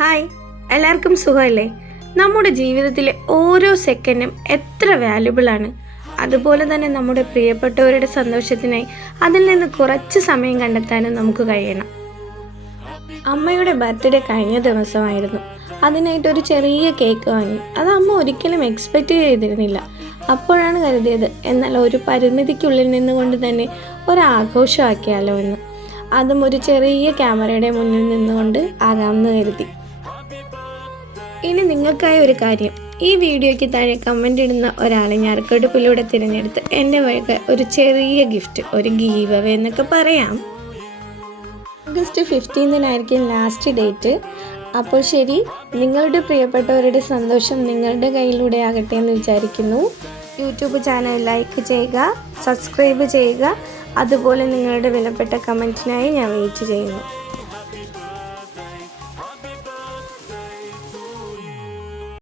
Hi, എല്ലാവർക്കും സുഖമല്ലേ? നമ്മുടെ ജീവിതത്തിലെ ഓരോ സെക്കൻഡും എത്ര വാല്യുബിളാണ്. അതുപോലെ തന്നെ നമ്മുടെ പ്രിയപ്പെട്ടവരുടെ സന്തോഷത്തിനായി അതിൽ നിന്ന് കുറച്ച് സമയം കണ്ടെത്താനും നമുക്ക് കഴിയണം. അമ്മയുടെ ബർത്ത്ഡേ കഴിഞ്ഞ ദിവസമായിരുന്നു. അതിനായിട്ടൊരു ചെറിയ കേക്ക് വാങ്ങി. അത് അമ്മ ഒരിക്കലും എക്സ്പെക്റ്റ് ചെയ്തിരുന്നില്ല. അപ്പോഴാണ് കരുതിയത് എന്നാൽ ഒരു പരിമിതിക്കുള്ളിൽ നിന്നുകൊണ്ട് തന്നെ ഒരാഘോഷമാക്കിയാലോ എന്ന്. അതും ഒരു ചെറിയ ക്യാമറയുടെ മുന്നിൽ നിന്നുകൊണ്ട് ആകാമെന്ന് കരുതി. ഇനി നിങ്ങൾക്കായ ഒരു കാര്യം, ഈ വീഡിയോയ്ക്ക് താഴെ കമൻ്റ് ഇടുന്ന ഒരാളെ ഞറുക്കെടുപ്പിലൂടെ തിരഞ്ഞെടുത്ത് എൻ്റെ വഴിക്ക് ഒരു ചെറിയ ഗിഫ്റ്റ്, ഒരു ഗീവ് അവേ എന്നൊക്കെ പറയാം. August 15 last date. അപ്പോൾ ശരി, നിങ്ങളുടെ പ്രിയപ്പെട്ടവരുടെ സന്തോഷം നിങ്ങളുടെ കയ്യിലൂടെ ആകട്ടെ എന്ന് വിചാരിക്കുന്നു. യൂട്യൂബ് ചാനൽ ലൈക്ക് ചെയ്യുക, സബ്സ്ക്രൈബ് ചെയ്യുക. അതുപോലെ നിങ്ങളുടെ വിലപ്പെട്ട കമൻറ്റിനായി ഞാൻ വെയിറ്റ് ചെയ്യുന്നു.